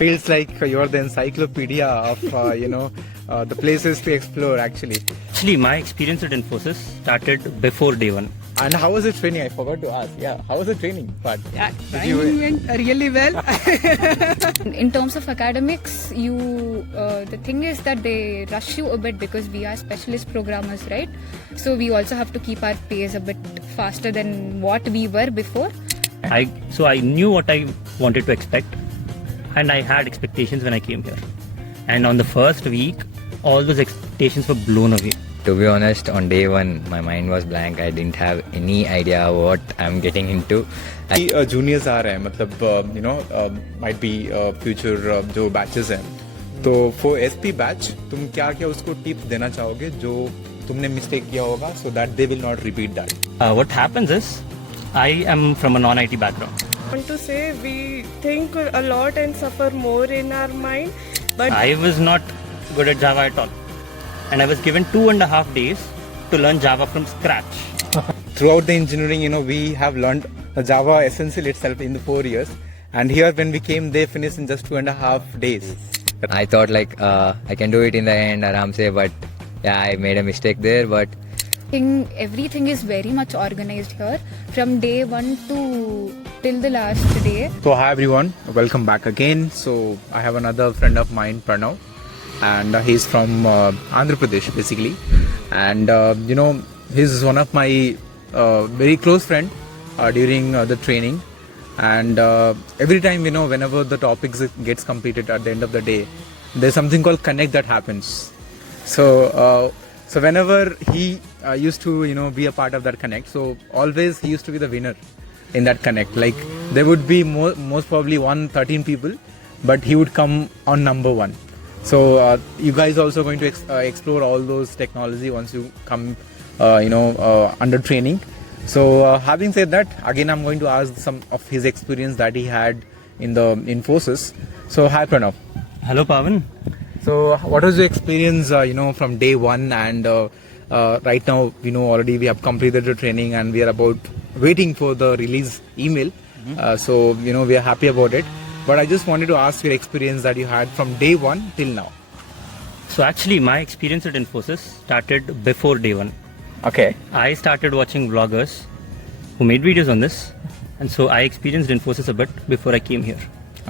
feels like you're the encyclopedia of the places to explore actually. Actually, my experience at Infosys started before day one. And how was the training? I forgot to ask. Yeah, how was the training part? Yeah, training went really well. In terms of academics, the thing is that they rush you a bit because we are specialist programmers, right? So we also have to keep our pace a bit faster than what we were before. So I knew what I wanted to expect, and I had expectations when I came here. And on the first week, all those expectations were blown away. To be honest, on day one, my mind was blank. I didn't have any idea what I'm getting into. Juniors आ रहे हैं मतलब might be future जो batches हैं, तो for SP batch तुम क्या क्या उसको टिप्स देना चाहोगे जो तुमने मिस्टेक किया होगा, so that they will not repeat that. What happens is, I am from a non-IT background. I want to say we think a lot and suffer more in our mind, but I was not good at Java at all. And I was given 2.5 days to learn Java from scratch. Throughout the engineering, we have learned the Java essential itself in the 4 years. And here when we came, they finished in just 2.5 days. I thought I can do it in the end, aram se, but yeah, I made a mistake there, but Everything is very much organized here from day one to till the last day. So hi everyone, welcome back again. So I have another friend of mine, Pranav, and he's from Andhra Pradesh basically, and he's one of my very close friend during the training, and every time whenever the topics gets completed at the end of the day, there's something called connect that happens. So whenever he used to be a part of that connect, so always he used to be the winner in that connect. Like there would be most probably 113 people, but he would come on number 1. So you guys also going to explore all those technology once you come under training. So having said that, again I'm going to ask some of his experience that he had in the Infosys. So hi Pranav. Hello Pavan. So what was your experience from day one, and right now already we have completed the training and we are about waiting for the release email. So we are happy about it. But I just wanted to ask your experience that you had from day one till now. So actually, my experience at Infosys started before day one. Okay. I started watching vloggers who made videos on this, and so I experienced Infosys a bit before I came here.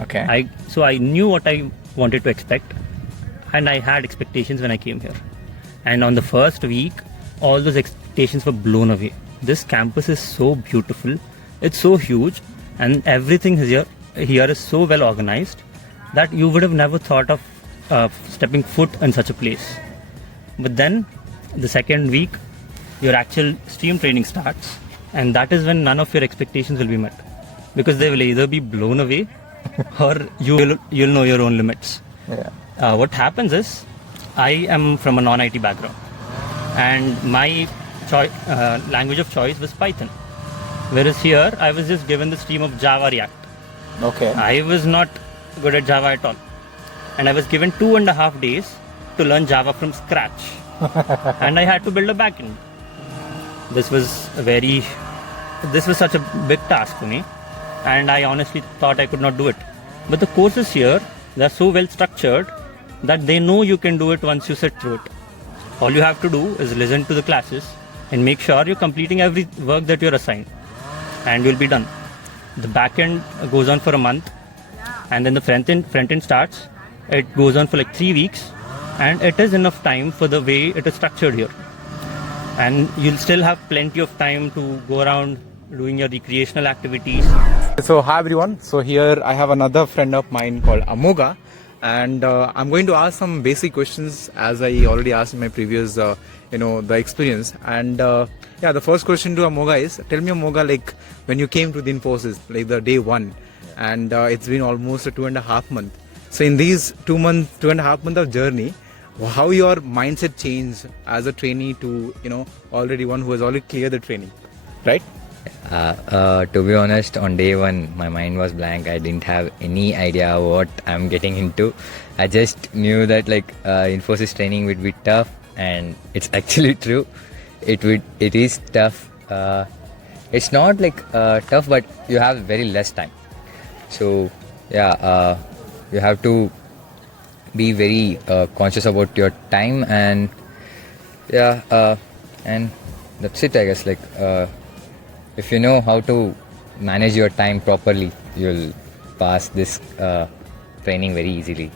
Okay. So I knew what I wanted to expect, and I had expectations when I came here. And on the first week, all those expectations were blown away. This campus is so beautiful, it's so huge, and everything here is so well organized that you would have never thought of stepping foot in such a place. But then the second week, your actual stream training starts, and that is when none of your expectations will be met, because they will either be blown away or you'll know your own limits. Yeah. What happens is, I am from a non-IT background, and my language of choice was Python, whereas here I was just given the stream of Java React. Okay. I was not good at Java at all, and I was given 2.5 days to learn Java from scratch, and I had to build a backend. This was such a big task for me, and I honestly thought I could not do it. But the courses here, they're so well structured that they know you can do it once you sit through it. All you have to do is listen to the classes and make sure you're completing every work that you're assigned, and you'll be done. The backend goes on for a month, and then the front end starts. It goes on for like 3 weeks, and it is enough time for the way it is structured here. And you'll still have plenty of time to go around doing your recreational activities. So hi everyone. So here I have another friend of mine called Amoga, and I'm going to ask some basic questions as I already asked in my previous the experience. And the first question to Amoga is, tell me Amoga, like when you came to the Infosys, like the day one, and it's been almost a 2.5 months. So in these 2.5 months of journey, how your mindset changed as a trainee to already one who has already cleared the training, right? To be honest, on day one, my mind was blank. I didn't have any idea what I'm getting into. I just knew that Infosys training would be tough, and it's actually true. It is tough. It's not tough, but you have very less time. So you have to be very conscious about your time, and and that's it, I guess. Like if you know how to manage your time properly, you'll pass this training very easily.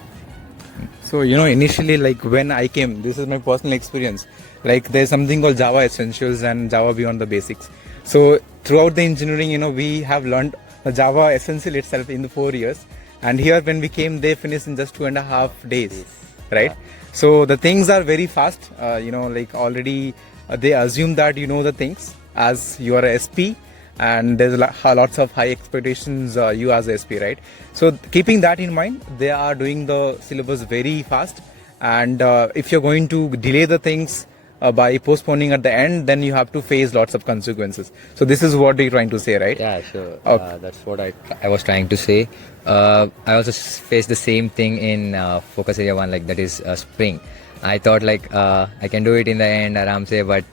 So, initially, like when I came, this is my personal experience. Like there's something called Java Essentials and Java Beyond the Basics. So throughout the engineering, we have learned the Java Essential itself in the 4 years. And here when we came, they finished in just 2.5 days, right? Yeah. So the things are very fast. Like already they assume that you know the things as you are a SP. And there's lots of high expectations you as a SP, right? So keeping that in mind, they are doing the syllabus very fast, and if you're going to delay the things by postponing at the end, then you have to face lots of consequences. So this is what you're trying to say, right? Yeah, sure. Okay. That's what I was trying to say. I also faced the same thing in focus area 1, like that is spring. I thought like I can do it in the end, aram se, but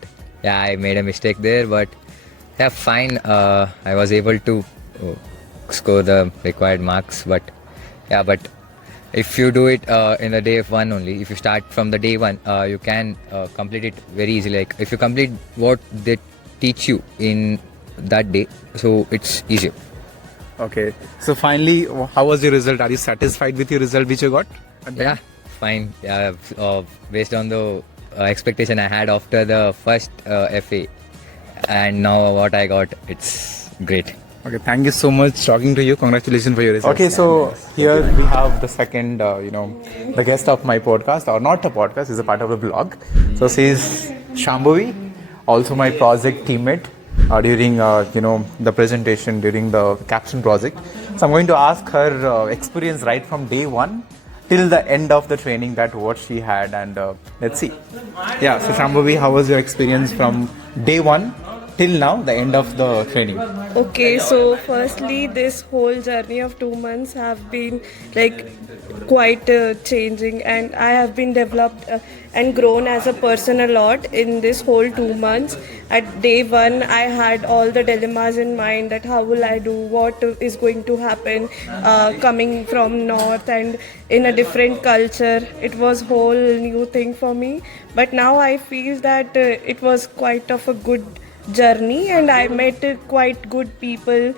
yeah, I made a mistake there, but yeah, fine. I was able to score the required marks, but if you do it in the day of one only, if you start from the day one, you can complete it very easily. Like if you complete what they teach you in that day, so it's easier. Okay. So finally, how was your result? Are you satisfied with your result which you got? Yeah, fine. Yeah, based on the expectation I had after the first FA. And now what I got, it's great. Okay, thank you so much. Talking to you. Congratulations for your results. Okay, so here we have the second, the guest of my podcast, or not a podcast, is a part of the blog. So she is Shambhavi, also my project teammate during, the presentation, during the caption project. So I'm going to ask her experience right from day one till the end of the training, that what she had, and let's see. Yeah, so Shambhavi, how was your experience from day one till now, the end of the training? Okay, so firstly, this whole journey of 2 months have been like quite changing, and I have been developed and grown as a person a lot in this whole 2 months. At day one, I had all the dilemmas in mind, that how will I do, what is going to happen, coming from north and in a different culture. It was whole new thing for me, but now I feel that it was quite of a good journey, and I met quite good people,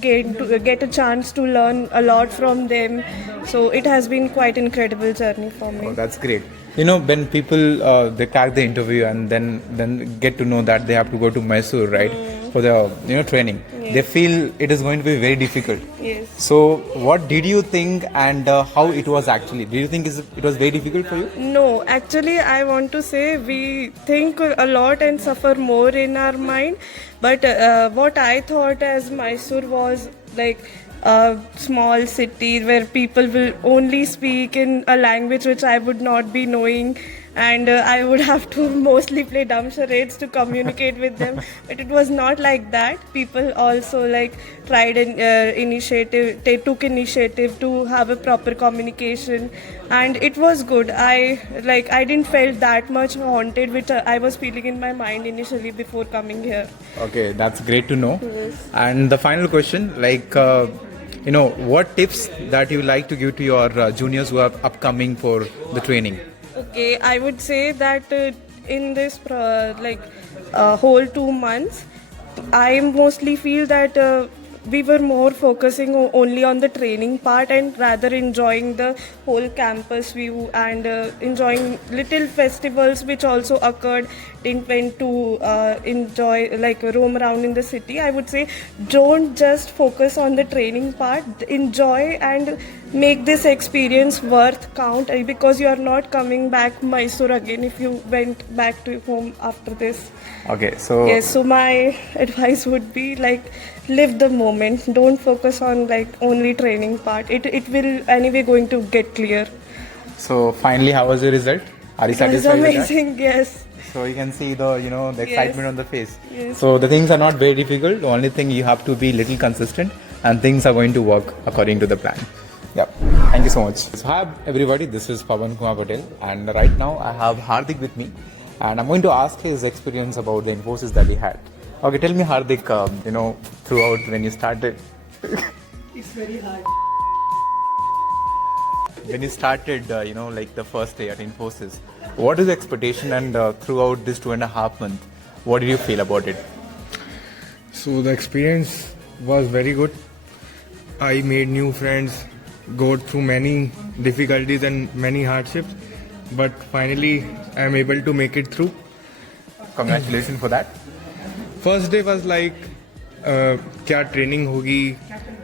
get a chance to learn a lot from them. So it has been quite incredible journey for me. Oh, that's great. When people they crack the interview and then get to know that they have to go to Mysore, right, for the training, they feel it is going to be very difficult. Yes. So what did you think, and how it was actually? Did you think it was very difficult for you? No, actually I want to say we think a lot and suffer more in our mind, but what I thought as Mysore was like a small city where people will only speak in a language which I would not be knowing, and I would have to mostly play dumb charades to communicate with them. But it was not like that. People also like tried an initiative. They took initiative to have a proper communication, and it was good. I didn't feel that much haunted, which I was feeling in my mind initially before coming here. Okay, that's great to know. Yes. And the final question, what tips that you like to give to your juniors who are upcoming for the training? Okay, I would say that in this whole 2 months, I mostly feel that we were more focusing only on the training part, and rather enjoying the whole campus view, and enjoying little festivals which also occurred. Didn't went to enjoy, roam around in the city. I would say don't just focus on the training part, enjoy and make this experience worth count, because you are not coming back Mysore again if you went back to home after this. Okay, so Yes, so my advice would be live the moment. Don't focus on only training part. It will anyway going to get clear. So finally, how was your result? Are you It was satisfied with that? amazing, yes. So you can see the the excitement Yes. on the face. Yes. So the things are not very difficult. The only thing, you have to be little consistent, and things are going to work according to the plan. Yeah. Thank you so much. So hi everybody, this is Pawan Kumar Patel, and right now I have Hardik with me, and I'm going to ask his experience about the Infosys that he had. Okay, tell me, Hardik, throughout when you started. It's very hard. when you started, like the first day at Infosys, what is the expectation? And throughout this 2.5 months, what did you feel about it? So the experience was very good. I made new friends, go through many difficulties and many hardships, but finally I am able to make it through. Congratulations for that. First day was like क्या training होगी,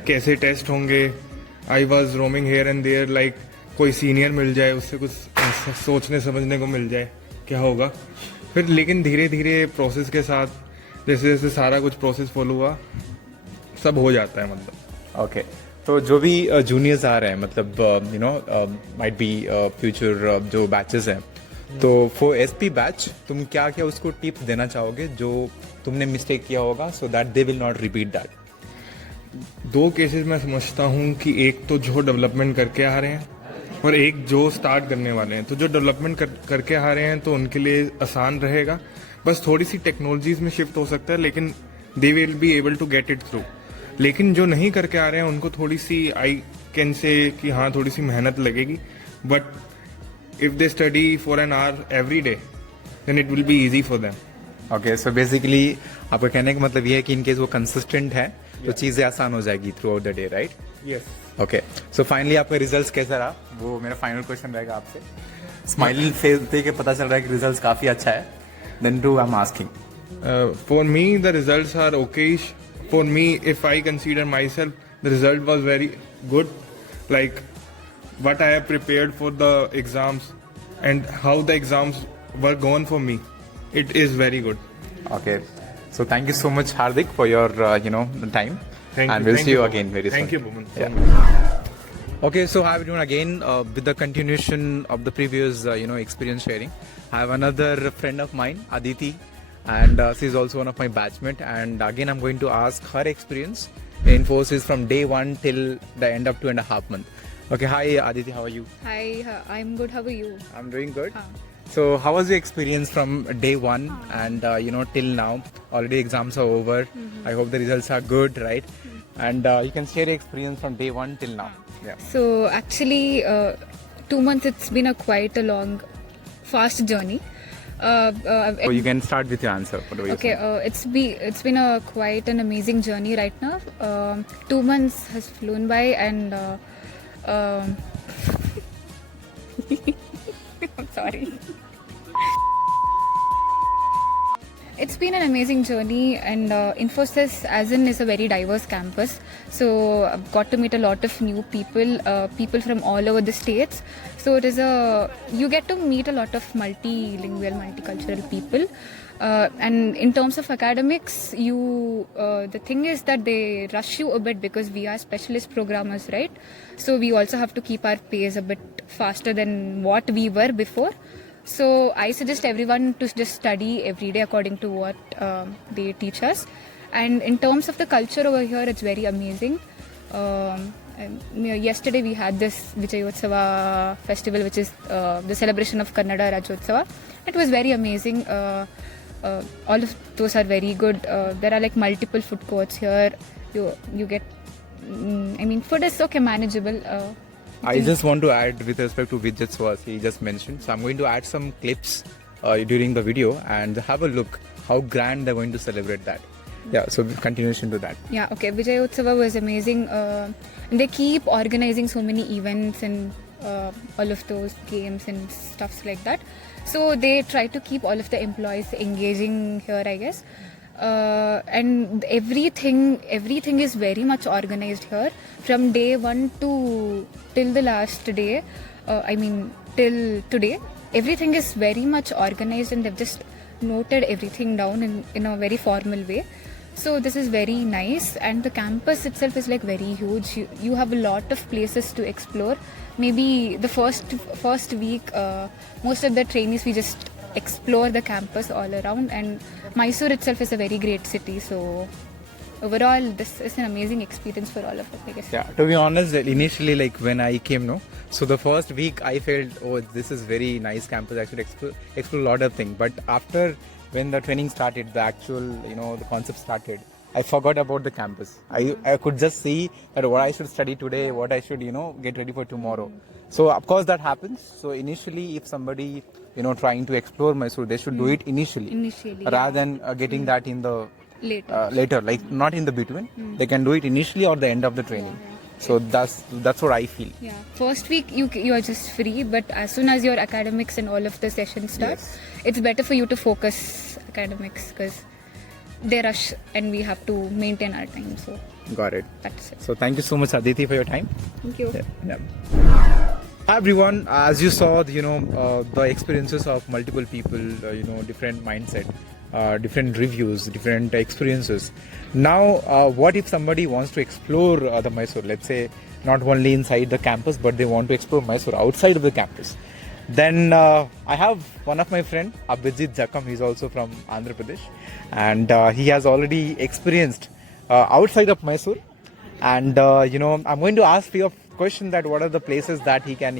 कैसे test होंगे. I was roaming here and there like कोई senior मिल जाए, उससे कुछ सोचने समझने को मिल जाए क्या होगा. फिर लेकिन धीरे धीरे प्रोसेस के साथ जैसे जैसे सारा कुछ प्रोसेस फॉलो हुआ, सब हो जाता है मतलब. ओके, तो जो भी जूनियर्स आ रहे हैं, मतलब माइट बी फ्यूचर जो बैचेस हैं, तो फॉर एसपी बैच तुम क्या क्या उसको टिप्स देना चाहोगे जो तुमने मिस्टेक किया होगा, so that they will not repeat that? दो केसेस मैं समझता हूँ कि एक तो जो डेवलपमेंट करके आ रहे हैं और एक जो स्टार्ट करने वाले हैं. तो जो डेवलपमेंट करके आ रहे हैं तो उनके लिए आसान रहेगा, बस थोड़ी सी टेक्नोलॉजीज में शिफ्ट हो सकता है, लेकिन they will be able to get it through. लेकिन जो नहीं करके आ रहे हैं उनको थोड़ी सी आई कैन से कि हाँ थोड़ी सी मेहनत लगेगी, but if they study for an hour every day, then it will be easy for them. Okay, so basically आपका कहने का मतलब ये है कि इनकेस वो कंसिस्टेंट है तो चीज़ें आसान हो जाएगी through out the day, right? Yes. Okay, so finally आपका रिजल्ट्स कैसा रहा, वो मेरा फाइनल क्वेश्चन रहेगा आपसे. स्माइलिंग फेस देख के पता चल रहा है कि रिजल्ट्स काफ़ी अच्छा है. Then too I am asking. For me, the results are okayish. For me, if I consider myself, the result was very good. Like what I have prepared for the exams and how the exams were gone for me, it is very good. Okay, so thank you so much, Hardik, for your time. Thank and you. we'll Thank see you you, again very Thank soon. you, Bhuvan. Yeah. Okay, so how are we doing again with the continuation of the previous experience sharing. I have another friend of mine, Aditi, and she's also one of my batchmates, and again I'm going to ask her experience in Infosys from day one till the end of 2.5 months. Okay, hi Aditi, how are you? Hi, I'm good. How are you? I'm doing good. So how was your experience from day one and till now? Already exams are over. I hope the results are good, right? And you can share your experience from day one till now. Yeah. So actually, 2 months. It's been quite a long, fast journey. So you can start with your answer. Whatever you Okay, say. it's been quite an amazing journey right now. 2 months has flown by, and I'm sorry. It's been an amazing journey, and Infosys as in is a very diverse campus. So I've got to meet a lot of new people, people from all over the states. So it is you get to meet a lot of multilingual, multicultural people. And in terms of academics, the thing is that they rush you a bit because we are specialist programmers, right? So we also have to keep our pace a bit faster than what we were before. So I suggest everyone to just study every day according to what they teach us. And in terms of the culture over here, it's very amazing. Yesterday we had this Vijayotsava festival, which is the celebration of Kannada Rajyotsava. It was very amazing. All of those are very good. There are like multiple food courts here. You get, food is okay, manageable. I just want to add with respect to Vijay he just mentioned. So I'm going to add some clips during the video and have a look how grand they're going to celebrate that. Yeah, so continuation to that. Yeah, okay. Vijayotsava was amazing. And they keep organizing so many events and all of those games and stuffs like that. So they try to keep all of the employees engaging here, I guess. And everything is very much organized here from day one till the last day. Till today, everything is very much organized, and they've just noted everything down in a very formal way. So this is very nice, and the campus itself is like very huge. You have a lot of places to explore. Maybe the first week, most of the trainees, we just explore the campus all around, and Mysore itself is a very great city. So overall, this is an amazing experience for all of us, I guess. Yeah, to be honest, initially like when I came, so the first week I felt, oh, this is very nice campus. I should explore a lot of things. But after when the training started, the actual, the concept started, I forgot about the campus. I could just see that what I should study today, what I should, get ready for tomorrow. So of course that happens. So initially, if somebody, trying to explore Mysore, they should do it initially. Rather than getting that in the later, like not in the between. They can do it initially or the end of the training. So that's what I feel. Yeah, first week you are just free, but as soon as your academics and all of the sessions start, it's better for you to focus academics because they rush and we have to maintain our time. So Got it. that's it. So thank you so much, Aditi, for your time. Thank you. Yeah. Hi everyone, as you saw, the experiences of multiple people, different mindset, different reviews, different experiences. Now, what if somebody wants to explore the Mysore, let's say not only inside the campus, but they want to explore Mysore outside of the campus? Then I have one of my friend, Abhijit Jakam, he's also from Andhra Pradesh, and he has already experienced outside of Mysore. And I'm going to ask you a question that what are the places that he can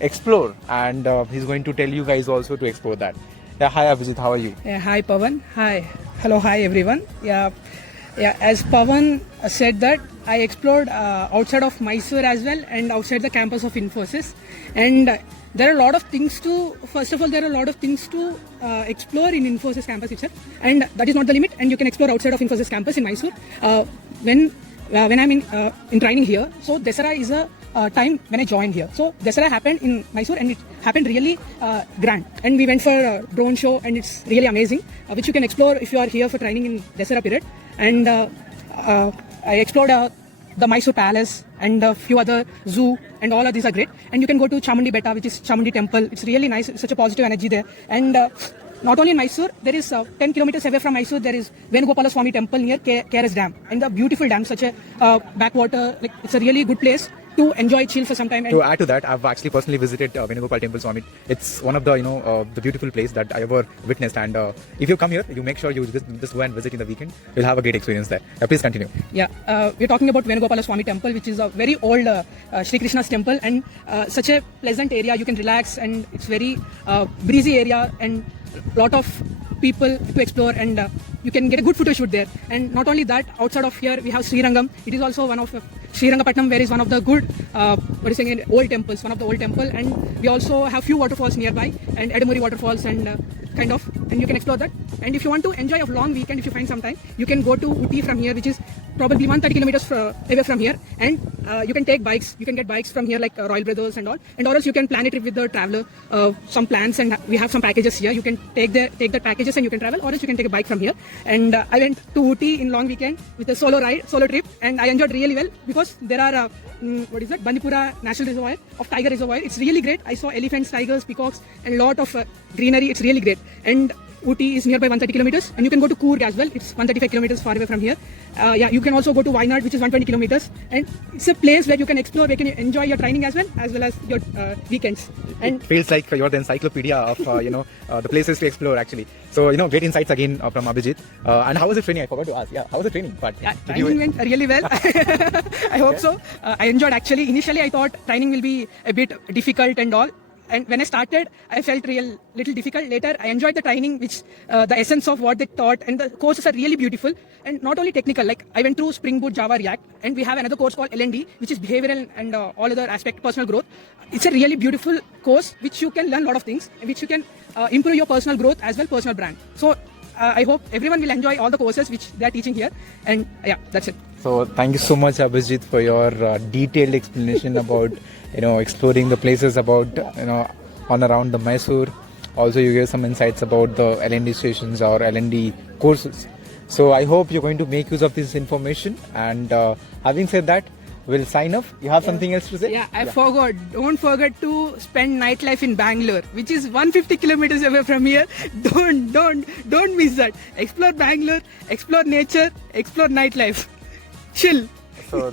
explore, and he's going to tell you guys also to explore that. Yeah, hi Abhijit, how are you? Hi Pawan. Hi. Hello. Hi everyone. Yeah. As Pawan said that I explored outside of Mysore as well and outside the campus of Infosys, and there are a lot of things to. First of all, there are a lot of things to explore in Infosys campus itself, and that is not the limit. And you can explore outside of Infosys campus in Mysore. When I'm in training here, so Dasara is a time when I joined here. So Dasara happened in Mysore and it happened really grand. And we went for a drone show and it's really amazing, which you can explore if you are here for training in Dasara period. And I explored the Mysore Palace and a few other zoo, and all of these are great. And you can go to Chamundi Betta, which is Chamundi Temple. It's really nice. It's such a positive energy there. And not only in Mysore, there is 10 kilometers away from Mysore, there is Venugopala Swami Temple near KRS Dam. And the beautiful dam, such a backwater, like it's a really good place to enjoy, chill for some time. And to add to that, I've actually personally visited Venugopal Temple Swami. It's one of the the beautiful place that I ever witnessed. And if you come here, you make sure you just go and visit in the weekend. You'll have a great experience there. Please continue. Yeah, we're talking about Venugopala Swami Temple, which is a very old Sri Krishna's temple, and such a pleasant area. You can relax, and it's very breezy area, and lot of people to explore, and you can get a good photo shoot there. And not only that, outside of here we have Srirangam. It is also one of Srirangapatnam, where is one of the good old temples, one of the old temple. And we also have few waterfalls nearby, and Edamuri waterfalls, and and you can explore that. And if you want to enjoy a long weekend, if you find some time, you can go to Uti from here, which is probably 130 kilometers away from here, and you can take bikes. You can get bikes from here, like Royal Brothers and all, and or else you can plan a trip with the traveler. Some plans, and we have some packages here. You can take the packages and you can travel, or else you can take a bike from here. And I went to Uti in long weekend with a solo trip, and I enjoyed really well because there are Bandipura National Reservoir of Tiger Reservoir. It's really great. I saw elephants, tigers, peacocks, and lot of greenery. It's really great. And Uti is nearby 130 kilometers, and you can go to Coorg as well. It's 135 kilometers far away from here. You can also go to Wayanad, which is 120 kilometers, and it's a place where you can explore, where you can enjoy your training as well as your weekends. And it feels like you're the encyclopedia of the places to explore actually. So great insights again from Abhijit. And how was the training? I forgot to ask. Yeah, how was the training part? Training went really well. I hope so. I enjoyed actually. Initially, I thought training will be a bit difficult and all. And when I started, I felt little difficult. Later, I enjoyed the training, which the essence of what they taught, and the courses are really beautiful and not only technical. Like I went through Spring Boot, Java, React, and we have another course called L&D, which is behavioral and all other aspect personal growth. It's a really beautiful course which you can learn a lot of things, which you can improve your personal growth as well personal brand. So I hope everyone will enjoy all the courses which they are teaching here. And yeah, that's it. So thank you so much, Abhijit, for your detailed explanation about exploring the places about on around the Mysore. Also, you gave some insights about the L&D stations or L&D courses. So I hope you're going to make use of this information. And having said that, we'll sign off. You have something else to say? Yeah, I forgot. Don't forget to spend nightlife in Bangalore, which is 150 kilometers away from here. Don't miss that. Explore Bangalore, explore nature, explore nightlife. Chill. So